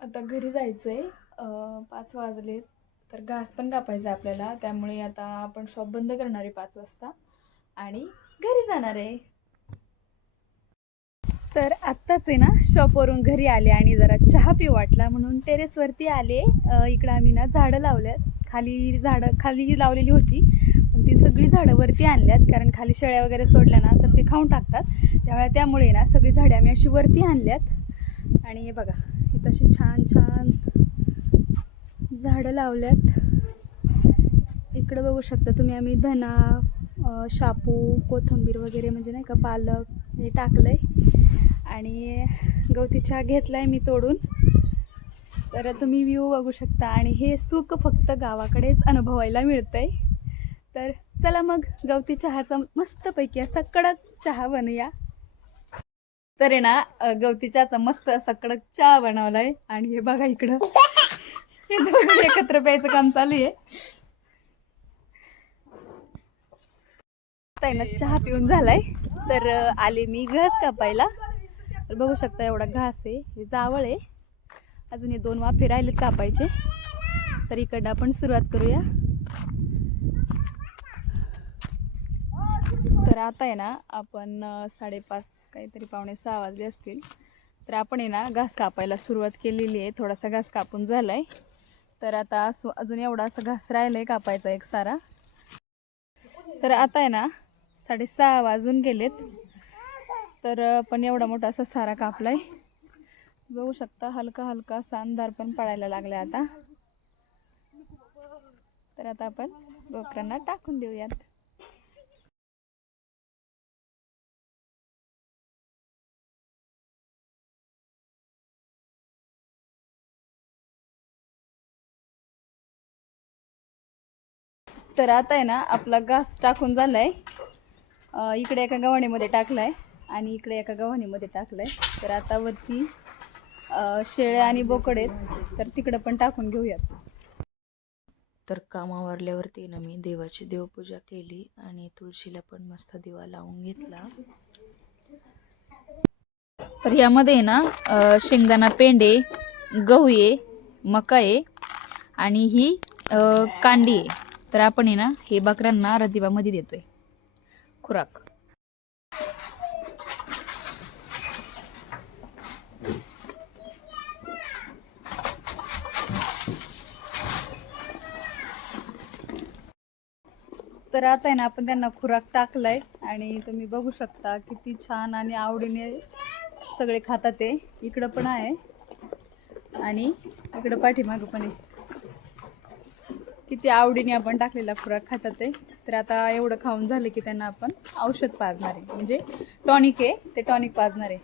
आता घरी जायचंय. 5 वाजले. तर घास पण कापायचा आपल्याला, त्यामुळे आता आपण शॉप बंद करणार आहे 5 वाजता आणि घरी जाणार आहे. तर आत्ताच आहे ना शॉपवरून घरी आले आणि जरा चहा पिऊ वाटला म्हणून टेरेसवरती आले. इकडं आम्ही ना झाडं लावल्यात. खाली लावलेली होती, पण ती सगळी झाडं वरती आणल्यात, कारण खाली शेळ्या वगैरे सोडल्या ना तर ते खाऊन टाकतात. त्यामुळे ना सगळी झाडे आम्ही अशी वरती आणल्यात. आणि हे बघा इथं अशी छान छान झाडं लावल्यात. इकडं बघू शकता तुम्ही, आम्ही धना, शापू, कोथिंबीर वगैरे म्हणजे नाही का पालक हे टाकलंय. आणि गवती चहा घेतलाय मी तोडून. तर तुम्ही व्ह्यू बघू शकता आणि हे सुख फक्त गावाकडेच अनुभवायला मिळतंय. तर चला मग गवती चहाचा मस्तपैकी असा कडक चहा बनवूया. तर आहे ना गवती चहाचा मस्त असा कडक चहा बनवलाय. आणि हे बघा इकडं हे दोघं एकत्र प्यायचं काम चालू आहे. ना चहा पिऊन झालाय. तर आले मी घास कापायला. तर बघू शकता एवढा घास आहे, हे जावळ आहे. अजून हे 2 वाफे राहिलेत कापायचे. तर इकडं आपण सुरुवात करूया. तर आता आहे ना आपण 5:30 काहीतरी 5:45 वाजले असतील. तर आपण आहे ना घास कापायला सुरुवात केलेली आहे. थोडासा घास कापून झालाय. तर आता अजून एवढा असा घास राहिलाय कापायचा एक सारा. तर आता आहे ना 6:30 वाजून गेलेत. तर पण एवढा मोठा असा सारा कापलाय. बघू शकता हलका हलका असा अंधार पण पडायला लागलाय आता. तर आता आपण बकरांना टाकून देऊयात. तर आता आहे ना आपला घास टाकून झालाय. इकडे एका गव्हाणीमध्ये टाकलाय आणि इकडे एका गव्हाणीमध्ये टाकलाय. तर आता वरती शेळ्या आणि बोकड आहेत, तर तिकडे पण टाकून घेऊयात. तर कामावरल्यावरती ना मी देवाची देवपूजा केली आणि तुळशीला पण मस्त दिवा लावून घेतला. तर यामध्ये ना शेंगदाणा पेंडे, गहू आहे, मका आहे आणि ही कांडी आहे. तर आपण आहे ना हे बकऱ्यांना रतिबामध्ये देतोय खुराक. तर आता आहे ना आपण त्यांना खुराक टाकलाय आणि तुम्ही बघू शकता किती छान आणि आवडीने सगळे खातात ते. इकडं पण आहे आणि इकडं पाठीमागं पण आहे. किती आवडीने आपण टाकलेला खुराक खातात ते. तर आता एवढं खाऊन झालं की त्यांना आपण औषध पाजणार आहे, म्हणजे टॉनिक आहे ते, टॉनिक पाजणार आहे.